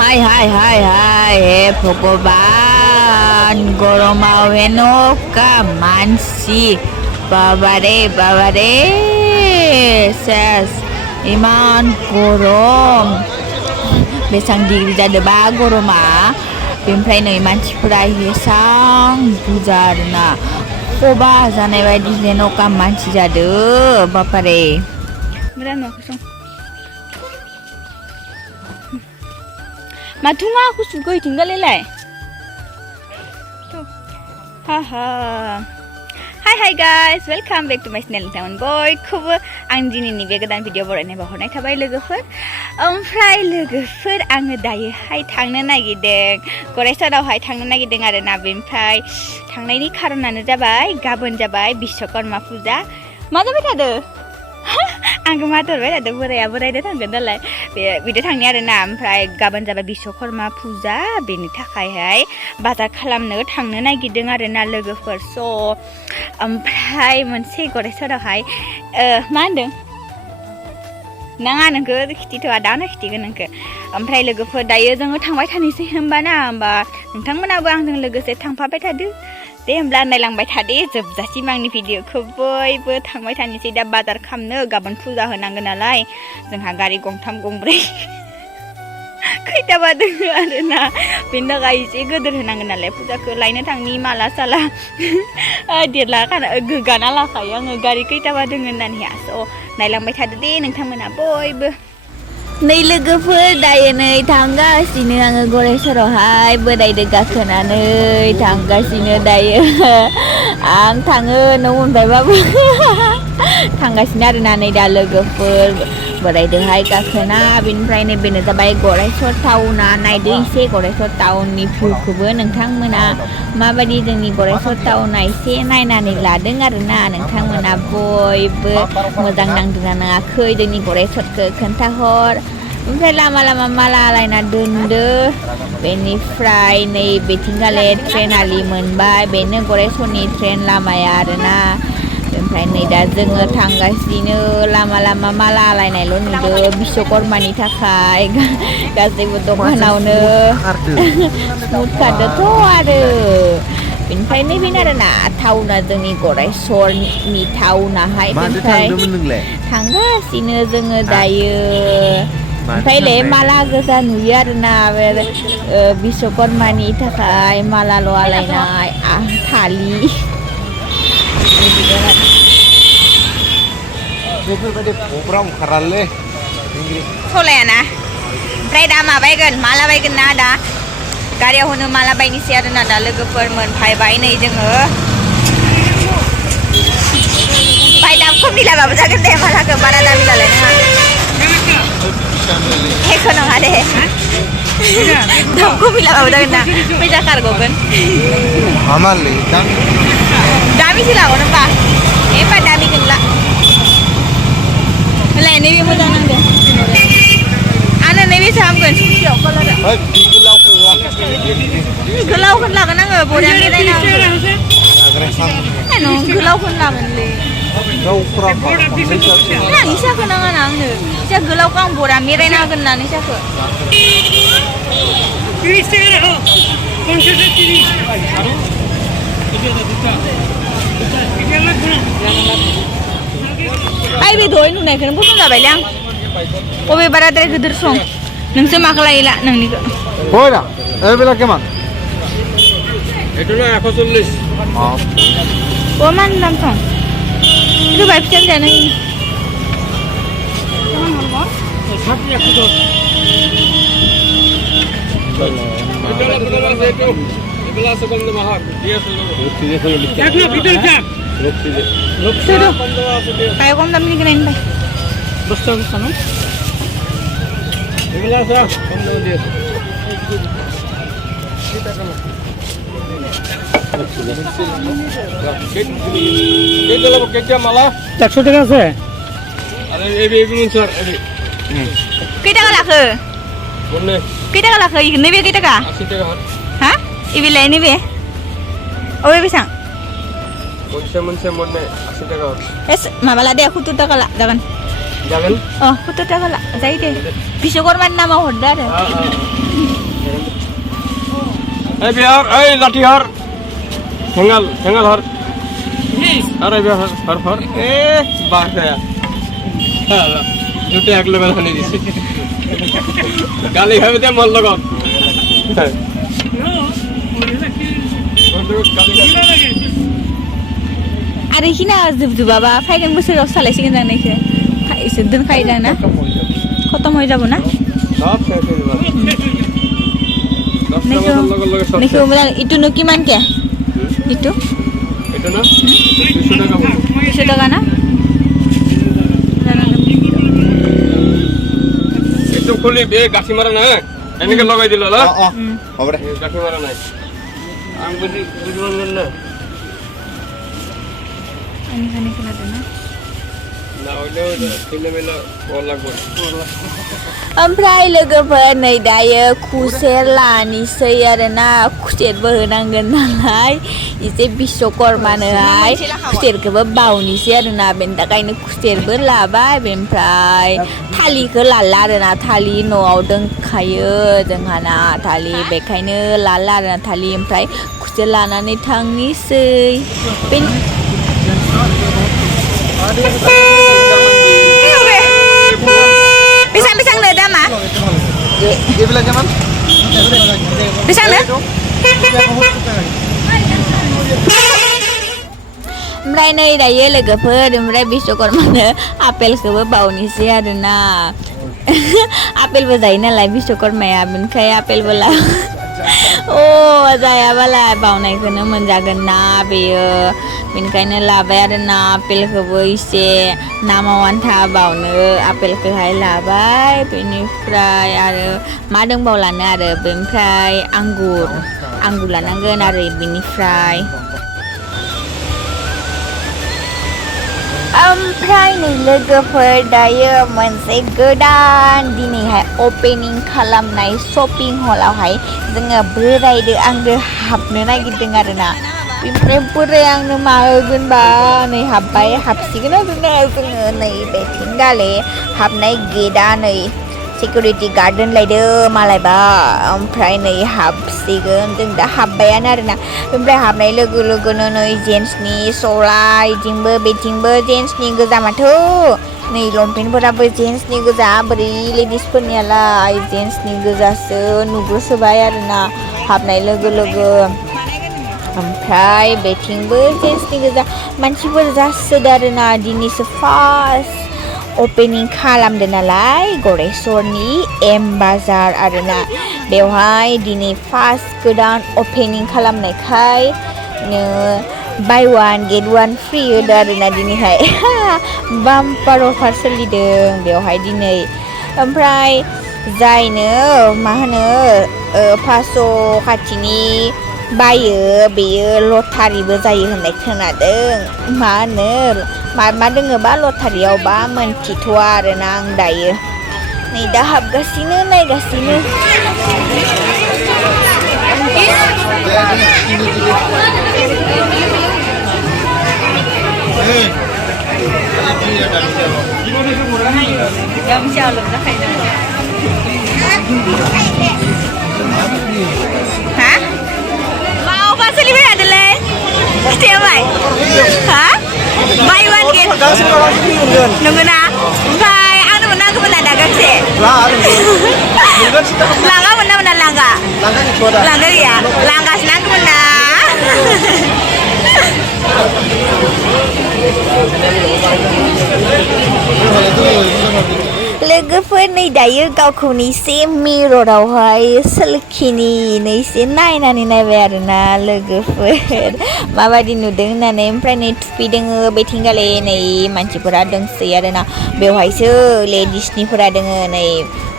High হে ভগবান গরমাও হেনকা মানসি বাবারে শেষ ইমান गरम बेसेबां डिग्री जादोंबा गरमा बेनिफ्राय नै मानसिफोरा एसां बुरजा आरोना खबा जानाय बायदि जेन'का मानसि जादों बापारे माथो aku suka tinggalilai Hi guys, welcome back to my channel teman बयखौबो आं दिनैनि बे गोदान भिडिअ बरायनाय बावहरनाय थाबाय लोगोफोर ओमफ्राय लोगोफोर आङो दायोहाय थांनो नागिरदों गरायसरावहाय थांनो नागिरदों आरोना बेनिफ्राय थांनायनि खारनानो जाबाय गाबोन जाबाय बिश्वकर्मा फुजा मा जाबाय थादो आंखौ माथरबाय थादों बोरायदो थांगोन नालाय बिदि थांनि आरोना ओमफ्राय गाबोन जाबाय बिश्वकर्मा फुजा बेनि थाखायहाय बाजार खालामनो थांनो नागिरदों आरोना लोगोफोर स' ओमफ्राय मोनसे गरायसरावहाय मा होनदों नाङा नोंखौ खिथिथ'आ दानो खिथिगोन नोंखौ ओमफ्राय लोगोफोर दायो जोङो थांबाय थानोसै होमबा नोंथांमोनाबो आंजों लोगोसे थांफाबाय थादो दे होमब्ला नायलांबाय थादे जोबजासिम आंनि भिडिअखौ बयबो थांबाय थानोसै दा बाजार खालामनो गाबोन फुजा होनांगोन नालाय जोंहा गारि गंथाम गंब्रै खैथाबा दोङो आरोना बेनि थाखाय एसे गोदोर होनांगोन नालाय फुजाखौ लायनो थांनि माला साला देरला गोगाना लाखायो आङो गारि खैथाबा दोङो होननानै स' नायलांबाय थादो दे नोंथांमोना बयबो नै लोगोफोर दायो नै थांगासिनो आङो गरायसरावहाय बोरायदो गाखोनानै थांगासिनो दायो आं थाङो न' मोनबायबाबो थांगासिनो आरोना नै दा लोगोफोर बोरायदोहाय गाखोना बेनिफ्राय नै बेनो जाबाय गरायसर टाउना नायदो एसे गरायसर टाउननि भिउखौबो नोंथांमोना माबायदि जोंनि गरायसर टाउना एसे नायनानै लादों आरोना नोंथांमोना बयबो मोजां नांदोंना नाङाखै जोंनि गरायसरखौ खोन्थाहर ओमफ्राय लामा माला आलायना दोनदो बेनिफ्राय नै बेथिंगाले ट्रेन आलि मोनबाय बेनो गरायसरनि ट्रेन लामाया आरोना ओमफ्राय नै दा जोङो थांगासिनो लामा माला आलायनायल' नुदों बिश्वकर्मानि थाखाय गासैबो दखानावनो स्मुथ खारदोथ' आरो बेनिफ्राय नैबेनो आरोना टाउना जोंनि गरायसरनि टाउनाहाय बेनिफ्राय थांगासिनो जोङो दायो ओमफ्राय माला गोजा नुयो आरोना बिश्वकर्मानि थाखाय मालाल' आलायनाय थालि सलायाना ओमफ्राय दा माबायगोन माला बायगोन ना दा गारियाव होनो माला बायनोसै आरोना दा लोगोफोर मोनफायबाय नै जोङो बाय दाम खम मिलाबाबो जागोन दे मालाखौ बारा दाम मिलालाय नङा हेखौ नङा दे दाम खम मिलाबाबो जागोन ना फैसा खारग'गोन दामिसो लागोन होमबा एबा दामि गंला होलाय नैबे मोजां नांदो आंनो नैबेसो हामगोन सुटियाव कालारा गोलावखौनो लागोन आङो बरिया मिलायना गोलावखौनो लागोनलै आं इसाखौ नाङा ना आंनो इसा गोलावखौ आं बरिया मिलायना होगोन होननानै इसाखौ आइ बे दहाय नुनायखौनो फसन जाबायलै आं अबे बाराद्राय गिदिर सं नोंसो माखौ लायोला नोंनिखौ होयना एबेला केमान एटुला 140 ও মান দাম song itu baik jam jana ini kayak kom dam ini keren bay besar sana চারশো টাকা আছে kay taka laka kay taka laka ini be kay taka 80 টাকা ha ibila ini be obe bisang मोनसे मोननै 80 টাকা es mabala deh 70 taka lah jangan जागोन 70 taka lah जायो दे बिश्वकर्मानि नामाव हरदो आरो এই বিহার এই লাঠি হর হেঙ্গাল হর আরে বিহার হর এ বাস দুটো এক লোক হানি দিছে গালি খাবে তে মল লগত आरो हिना जोबजोबाबा फैगोन बोसोराव सालायसिगोन जां नैखो एसे दोनखायो जां ना खतम হয়ে যাব না সব শেষ হয়ে যাবে নেখো মোলা ইটুনো কিমান কে ইটু এটা না 200 টাকা বলো 200 টাকা না একটু খুলি বে গাছি মারা না এনেকে লাগাই দিল না হবে গাছি মারা নাই আমি বুঝবেন না আমি খানি খেলা দেনা না হইলেও কিলোমিটার ওর লাগবে ओमफ्राय लोगोफोर नै दायो खुसेर लानोसै आरोना खुसेरबो होनांगोन नालाय एसे बिश्वकर्मानोहाय खुसेरखौबो बावनोसै आरोना बेनि थाखायनो खुसेरबो लाबाय बेनिफ्राय थालिखौ लाला आरोना थालि न'आव दोनखायो जोंहाना थालि बेखायनो लाला आरोना थालि ओमफ्राय खुसेर लानानै थांनोसै Pisang na dama. এগুলা কেমন Pisang na. ओमफ्राय नै दायो लोगोफोर ओमफ्राय बिश्वकर्मानो आपेलखौबो बावनोसै आरोना आपेलबो जायो नालाय बिश्वकर्माया बेनिखाय आपेलबो ला अ जायाबालाय बावनायखौनो मोनजागोन ना बेयो बेनिखायनो लाबाय आरोना आपेलखौबो एसे नामाव आन्था बावनो आपेलखौहाय लाबाय बेनिफ्राय आरो मा दंबावलानो आरो बेनिफ्राय आंगुर लानांगोन आरो बेनिफ्राय ओमफ्राय नै लोगोफोर दायो मोनसे गोदान दिनैहाय अपेनिं खालामनाय शपिं हलावहाय जोङो बोरायदो आंदो हाबनो नागिरदों आरोना ओमफ्राय बोराय आंनो मा होगोनबा नै हाबसिगोन आरोना जोङो नै बेथिंगाले हाबनाय गेटआ नै सिकिउरिटि गार्ड दोनलायदो मालायबा ओमफ्राय नै हाबसिगोन जों दा हाबबायानो आरोना ओमफ्राय हाबनाय लोगो लोगोनो नै जेन्ट्सनि सलाय इथिंबो बेथिंबो जेन्ट्सनि गोजा माथो नै लंपेन्टफोराबो जेन्ट्सनि गोजा बोरै लेडिसफोरनियालाय जेन्ट्सनि गोजासो नुग्रोसोबाय आरोना हाबनाय लोगो लोगो ओमफ्राय बेथिंबो जेन्ट्सनि गोजा मानसिफोर जासोदो आरोना दिनैसो फार्स्ट अपेनिं खालामदो नालाय गरेस्वरनि एम बाजार आरोना बेवहाय दिनै फार्स्ट गोदान अपेनिं खालामनायखाय बाय वान गेट वान फ्रि होदो आरोना दिनैहाय बाम्पार अफार सोलिदों बेवहाय दिनै ओमफ्राय जायनो मा होनो 500 खाथिनि बायो बेयो लटारिबो जायो होननाय खोनादों मा होनो मा दोङोबा लटारियावबा मोनथिथ'आ आरोना आं दायो नै दा हाबगासिनो नायगासिनो ha mau apa selibai adalah setiap baik ha buy one get nunggu na buy anu mana aku mana dagang sih langga mana langga ya langga senang mana लोगोफोर नै दायो गावखौनो एसे मिररावहाय सोलखिनि एसे नायनानै नायबाय आरोना लोगोफोर माबायदि नुदों होननानै ओमफ्राय नै थुफैदोङो बेथिंगाले नै मानसिफोरा दंसै आरोना बेवहायसो लेडिसनिफोरा दोङो नै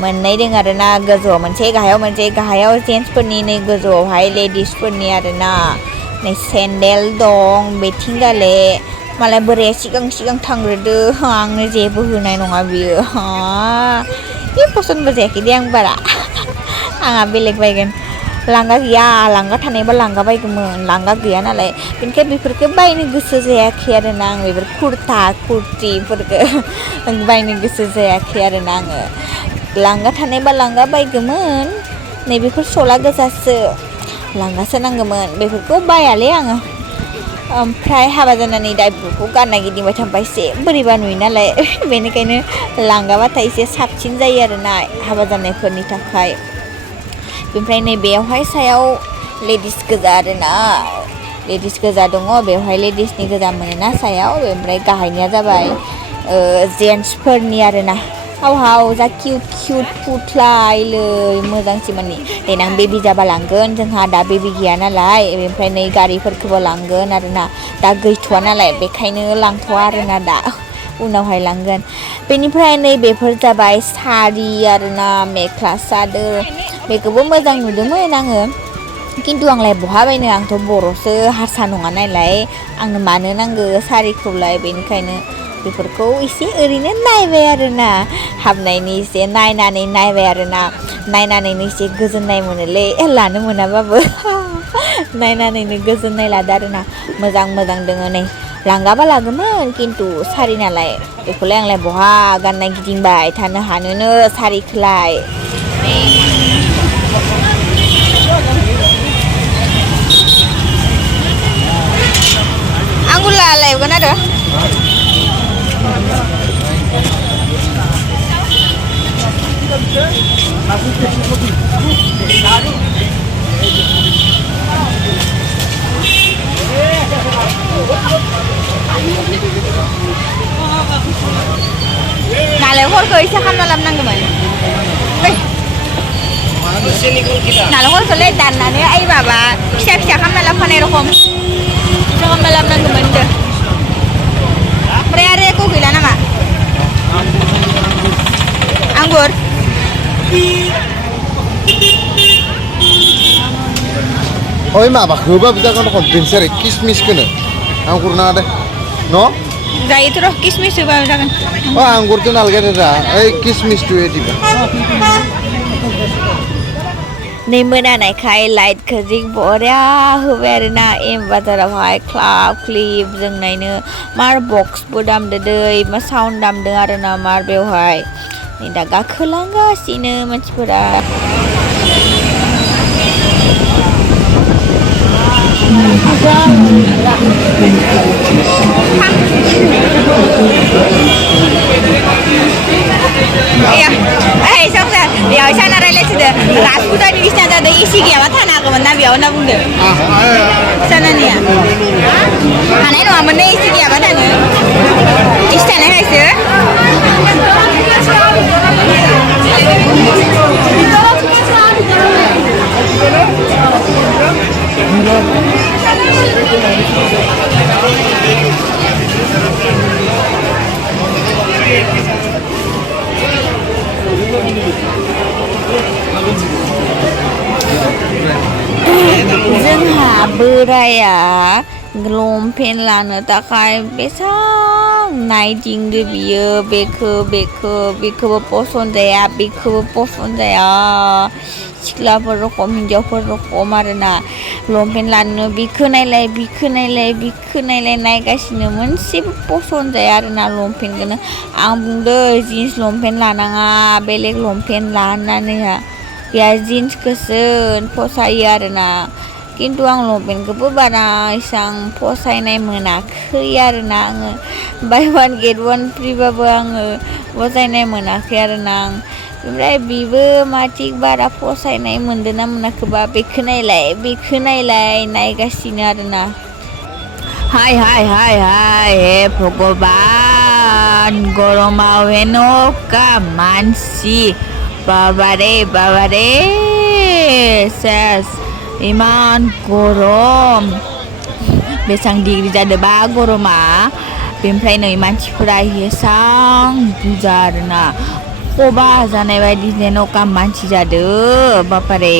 मोननै दङ आरोना गोजौआव मोनसे गाहायाव जेन्ट्सफोरनि नै गोजौआवहाय लेडिसफोरनि आरोना नै सेन्देल दं बेथिंगाले मालाय बोराया सिगां थांग्रोदो आंनो जेबो होनाय नङा बियो बे पसन्दबो जायाखै दे आं बारा आंहा बेलेग बायगोन लांगा गैया लांगा थानायबा लांगा बायगौमोन लांगा गैया नालाय बेनिखाय बेफोरखौ बायनो गोसो जायाखै आरोना आं बेफोर कुर्तिफोरखौ बायनो गोसो जायाखै आरोना आङो लांगा थानायबा लांगा बायगौमोन नै बेफोर सला गोजासो लांगासो नांगौमोन बेफोरखौ बायालै आङो ओमफ्राय हाबा जानानै दा बेफोरखौ गानना गिदिंबाय थांबा एसे बोरैबा नुयो नालाय बेनिखायनो लांगाबाथाय एसे साबसिन जायो आरोना हाबा जानायफोरनि थाखाय बेनिफ्राय नैबेयावहाय सायाव लेडिस गोजा आरोना लेडिस गोजा दङ बेवहाय लेडिसनि गोजा मोनोना सायाव ओमफ्राय गाहायनिया जाबाय जेन्ट्सफोरनि आरोना हाव जा किउट फुथलायलै मोजांसि माने देनां बेबि जाबा लांगोन जोंहा दा बेबि गैया नालाय ओमफ्राय नै गारिफोरखौबो लांगोन आरोना दा गैथ'वा नालाय बेखायनो लांथ'वा आरोना दा उनावहाय लांगोन बेनिफ्राय नै बेफोर जाबाय सारि आरोना मेख्ला सादोर बेखौबो मोजां नुदोंमोन आङो खिन्थु आंलाय बहा बायनो आंथ' बर'सो हारसा नङा नालाय आंनो मानो नांगौ सारिखौलाय बेनिखायनो बेफोरखौ एसे ओरैनो नायबाय आरोना हाबनायनि एसे नायबाय आरोना नायनानैनो एसे गोजोननाय मोनोलै लानो मोनाबाबो नायनानैनो गोजोननाय लादो आरोना मोजां दोङो नै लांगाबा लागोमोन खिन्थु सारि नालाय बेखौलाय आंलाय बहा गाननाय गिदिंबाय थानो हानोनो सारिखौलाय आंगुला लायगोन आरो नालेंखरखौ एसे खामना लाबोनांगौमोन नालेंखरखौलाय दाननानै ओइ माबा फिसा खामना लाबोनाय रखम फिसा खामना लाबोनांगौमोन होनदों ओमफ्राय आरो एख' गैला नामा आंगुर ओइ माबा होबाबो जागोन कनभिन्स आरो किसमिसखौनो आंगुर नाङा दे न' जायोथ' र' किसमिस होबाबो जागोन आंगुरथ' नालगे रा ओइ किसमिसथ' दिबा नै मोनानायखाय लाइटखौ जि बरिया होबाय आरोना एम बाजारावहाय ख्लाब ख्लिब जों नायनो मार बक्सबो दामदो दै मा साउन्ड दामदों आरोना मार बेवहाय नै दा गाखोलांगासिनो मानसिफोरा बेयाव साना रायलायसोदो राजपुतानि बिसिना जादों एसि गैयाबा थानो हागौमोन ना बेयाव होनना बुंदो सानानिया हानाय नङामोन ना एसि गैयाबा थानो एसि थानायखायसो जोंहा बोराया लंपेन्ट लानो थाखाय बेसां नायदिंदो बियो बेखौबो पसन्द जाया बेखौबो पसन्द जाया सिख्लाफोर रखम हिन्जावफोर रखम आरोना लंपेन्ट लानो बिखो नायलाय नायगासिनो मोनसेबो पसन्द जाया आरोना लंपेन्टखौनो आं बुंदो जिन्स लंपेन्ट लानाङा बेलेग लंपेन्ट ला होननानैहा बेहा जिन्सखौसो फसायो आरोना खिन्थु आं लंपेन्टखौबो बारा एसां फसायनाय मोनाखै आरोना आङो बाय वान गेट वान फ्रिबाबो आङो फसायनाय मोनाखै आरोना आं ओमफ्राय बिबो माथिक बारा फसायनाय मोनदोंना मोनाखैबा बेखौ नायलाय नायगासिनो आरोना हाय हे भगबान गरमाव हेन'का मानसि बाबारे सेस इमान गरम बेसां डिग्री जादोंबा गरमा बेनिफ्राय नै मानसिफोरा एसां बुरजा आरोना खबा जानाय बायदि जेन'का मानसि जादों बापारे